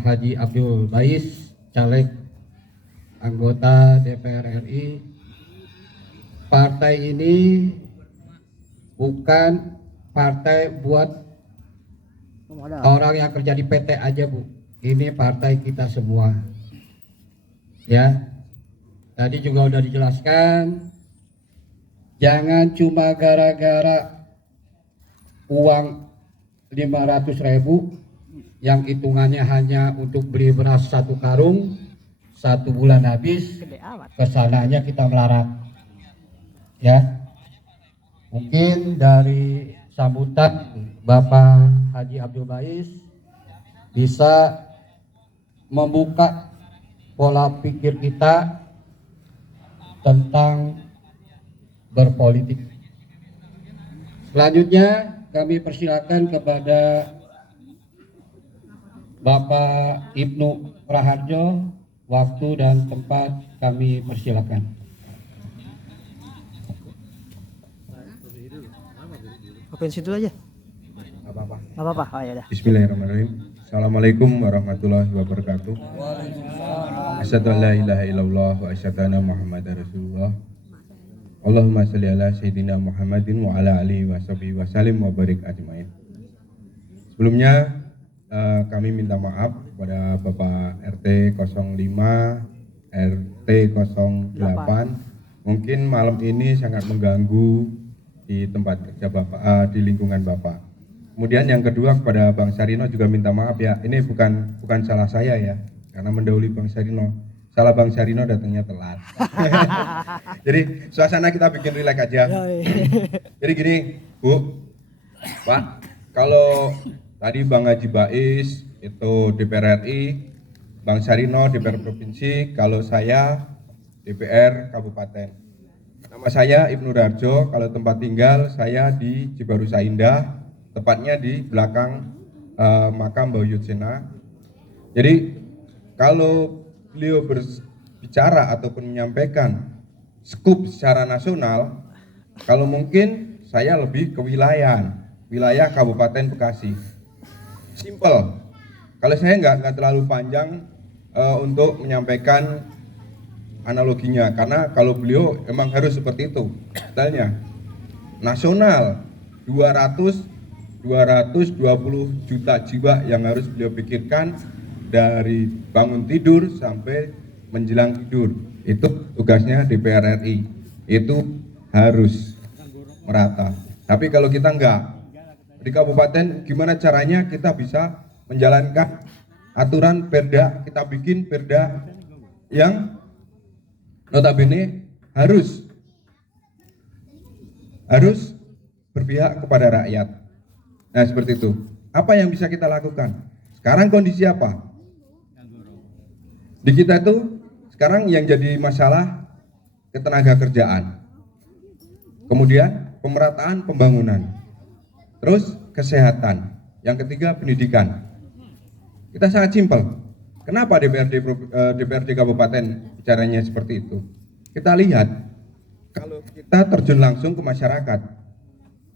Haji Abdul Bais, caleg anggota DPR RI. Partai ini bukan partai buat orang yang kerja di PT aja, Bu. Ini partai kita semua. Ya. Tadi juga udah dijelaskan, jangan cuma gara-gara uang 500.000 yang hitungannya hanya untuk beli beras 1 karung 1 bulan habis, kesananya kita melarat. Ya, mungkin dari sambutan Bapak Haji Abdul Bais bisa membuka pola pikir kita tentang berpolitik. Selanjutnya kami persilakan kepada Bapak Ibnu Praharjo, waktu dan tempat kami persilakan. Open situ aja. Gak apa-apa. Oh, ya udah. Bismillahirrahmanirrahim. Assalamualaikum warahmatullahi wabarakatuh. Asyhadu an la ilaha illallah wa asyhadu anna Muhammadar Rasulullah. Allahumma shalli ala sayyidina Muhammadin wa ala alihi wa sahbihi wa sallim wa barik ajmain. Sebelumnya kami minta maaf kepada Bapak RT 05, RT 08. Mungkin malam ini sangat mengganggu di tempat kerja Bapak, di lingkungan Bapak. Kemudian yang kedua kepada Bang Sarino juga minta maaf ya. Ini bukan salah saya ya, karena mendahului Bang Sarino. Salah Bang Sarino datangnya telat. Jadi suasana kita bikin rileks aja. Jadi gini, Bu, Pak, kalau tadi Bang Haji Bais itu DPR RI, Bang Sarino DPR Provinsi, kalau saya DPR Kabupaten. Nama saya Ibnu Darjo, kalau tempat tinggal saya di Cibarusa Indah, tepatnya di belakang makam Mbah Yutsena. Jadi kalau beliau berbicara ataupun menyampaikan skup secara nasional, kalau mungkin saya lebih ke wilayah Kabupaten Bekasi. Simple. Kalau saya nggak terlalu panjang untuk menyampaikan analoginya, karena kalau beliau emang harus seperti itu. Misalnya nasional 220 juta jiwa yang harus beliau pikirkan dari bangun tidur sampai menjelang tidur. Itu tugasnya DPR RI. Itu harus merata. Tapi kalau kita enggak, di kabupaten gimana caranya kita bisa menjalankan aturan perda, kita bikin perda yang notabene harus berpihak kepada rakyat. Nah seperti itu. Apa yang bisa kita lakukan? Sekarang kondisi apa? Di kita itu sekarang yang jadi masalah ketenaga kerjaan. Kemudian pemerataan pembangunan. Terus kesehatan. Yang ketiga pendidikan. Kita sangat simpel. Kenapa DPRD Kabupaten bicaranya seperti itu? Kita lihat kalau kita terjun langsung ke masyarakat.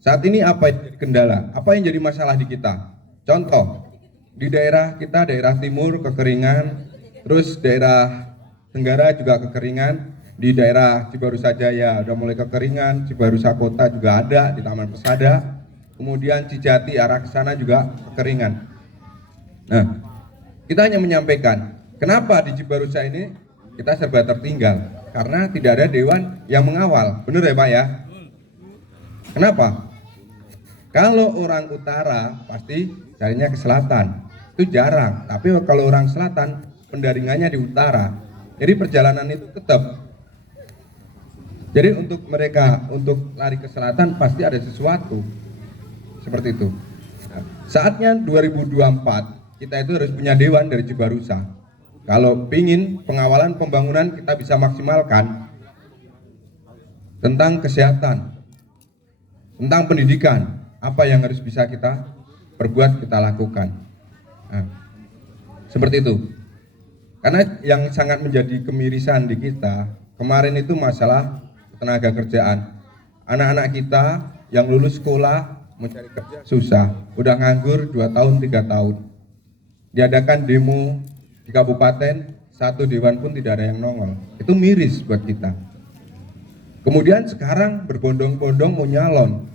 Saat ini apa yang jadi kendala? Apa yang jadi masalah di kita? Contoh, di daerah kita, daerah timur kekeringan, terus daerah tenggara juga kekeringan, di daerah Cibarusa Jaya udah mulai kekeringan, Cibarusa Kota juga ada, di Taman Pesada, kemudian Cijati arah ke sana juga kekeringan. Nah, kita hanya menyampaikan, kenapa di Cibarusa ini kita serba tertinggal? Karena tidak ada dewan yang mengawal, benar ya Pak ya? Kenapa? Kalau orang utara pasti carinya ke selatan, itu jarang. Tapi kalau orang selatan pendaringannya di utara, jadi perjalanan itu tetap. Jadi untuk mereka untuk lari ke selatan pasti ada sesuatu seperti itu. Nah, saatnya 2024 kita itu harus punya dewan dari Cibarusa. Kalau pingin pengawalan pembangunan kita bisa maksimalkan tentang kesehatan, tentang pendidikan, apa yang harus bisa kita perbuat, kita lakukan. Nah, seperti itu. Karena yang sangat menjadi kemirisan di kita kemarin itu masalah tenaga kerjaan. Anak-anak kita yang lulus sekolah mencari kerja susah, udah nganggur 2 tahun 3 tahun. diadakan demo di kabupaten, satu dewan pun tidak ada yang nongol. Itu miris buat kita. Kemudian sekarang berbondong-bondong mau nyalon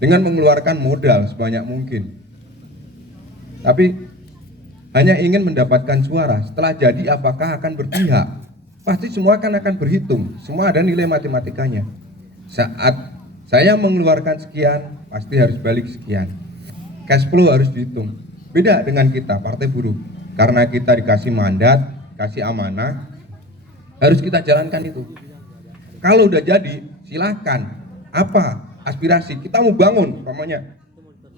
dengan mengeluarkan modal sebanyak mungkin. Tapi hanya ingin mendapatkan suara. Setelah jadi apakah akan berpihak? Pasti semua akan berhitung. Semua ada nilai matematikanya. Saat saya mengeluarkan sekian, pasti harus balik sekian. Cash flow harus dihitung. Beda dengan kita, Partai Buruh. Karena kita dikasih mandat, kasih amanah, harus kita jalankan itu. Kalau udah jadi, silahkan. Apa aspirasi? Kita mau bangun, umpamanya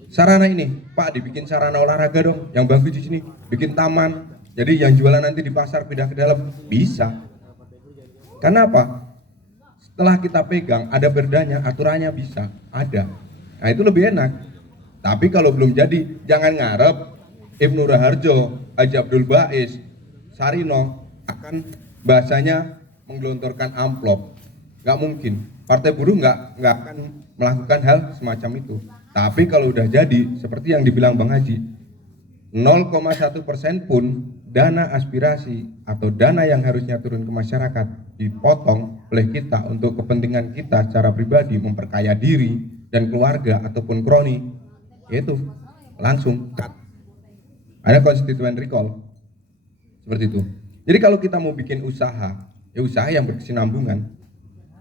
sarana ini, Pak, dibikin sarana olahraga dong, yang bagus di sini. Bikin taman, jadi yang jualan nanti di pasar pindah ke dalam, bisa. Karena apa? Setelah kita pegang, ada perdanya, aturannya bisa, ada. Nah itu lebih enak. Tapi kalau belum jadi, jangan ngarep Ibnu Raharjo, Haji Abdul Bais, Sarino akan bahasanya menggelontorkan amplop. Nggak mungkin. Partai Buruh nggak akan melakukan hal semacam itu. Tapi kalau udah jadi, seperti yang dibilang Bang Haji, 0,1% pun dana aspirasi atau dana yang harusnya turun ke masyarakat dipotong oleh kita untuk kepentingan kita secara pribadi, memperkaya diri dan keluarga ataupun kroni, itu langsung cut. Ada constituent recall seperti itu. Jadi kalau kita mau bikin usaha, ya usaha yang berkesinambungan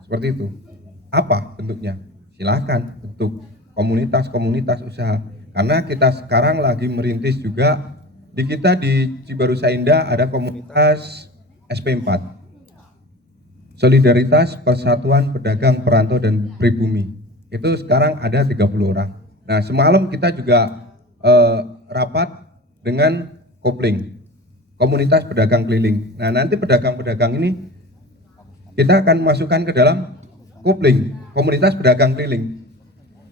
seperti itu. Apa bentuknya? Silahkan bentuk komunitas-komunitas usaha. Karena kita sekarang lagi merintis juga di Cibarusah Indah ada komunitas SP4, Solidaritas Persatuan Pedagang Perantau dan Pribumi. Itu sekarang ada 30 orang. Nah semalam kita juga rapat dengan kopling, komunitas pedagang keliling. Nah nanti pedagang-pedagang ini kita akan masukkan ke dalam kopling, komunitas pedagang keliling.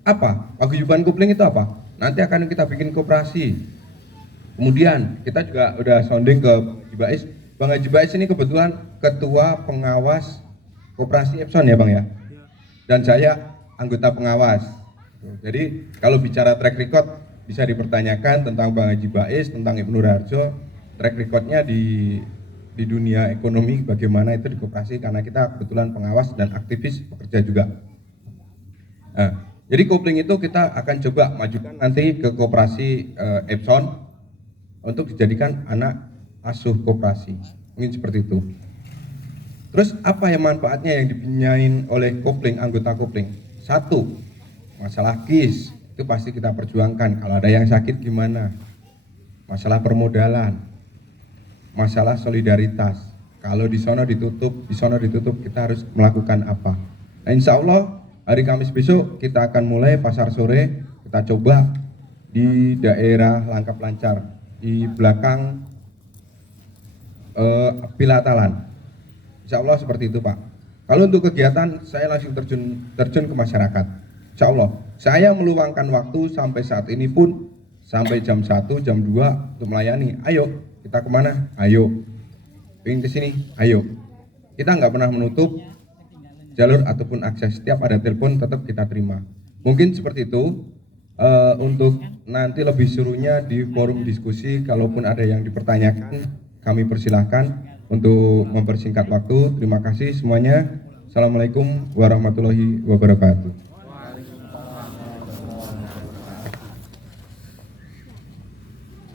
Apa? Paguyuban kopling itu apa? Nanti akan kita bikin koperasi. Kemudian kita juga udah sounding ke Haji Bais. Bang Haji Bais ini kebetulan ketua pengawas koperasi Epson ya Bang ya. Dan saya anggota pengawas. Jadi kalau bicara track record bisa dipertanyakan tentang Bang Haji Bais, tentang Ibnu Raharjo. Track recordnya di dunia ekonomi bagaimana itu di koperasi, karena kita kebetulan pengawas dan aktivis pekerja juga. Nah, jadi kopling itu kita akan coba majukan nanti ke koperasi Epson untuk dijadikan anak asuh koperasi, mungkin seperti itu. Terus apa yang manfaatnya yang dipinyain oleh kopling, anggota kopling? Satu, masalah KIS itu pasti kita perjuangkan. Kalau ada yang sakit gimana? Masalah permodalan, masalah solidaritas. Kalau di sono ditutup, kita harus melakukan apa? Nah, insya Allah hari Kamis besok kita akan mulai pasar sore, kita coba di daerah Langkap Lancar, di belakang Pilatalan. Insya Allah seperti itu Pak. Kalau untuk kegiatan saya langsung terjun ke masyarakat. Insya Allah saya meluangkan waktu sampai saat ini pun sampai jam 1, jam 2 untuk melayani. Ayo kita kemana? Ayo. Pengen ke sini? Ayo. Kita nggak pernah menutup jalur ataupun akses. Setiap ada telepon tetap kita terima. Mungkin seperti itu. Untuk nanti lebih serunya di forum diskusi, kalaupun ada yang dipertanyakan kami persilahkan untuk mempersingkat waktu. Terima kasih semuanya. Assalamualaikum warahmatullahi wabarakatuh.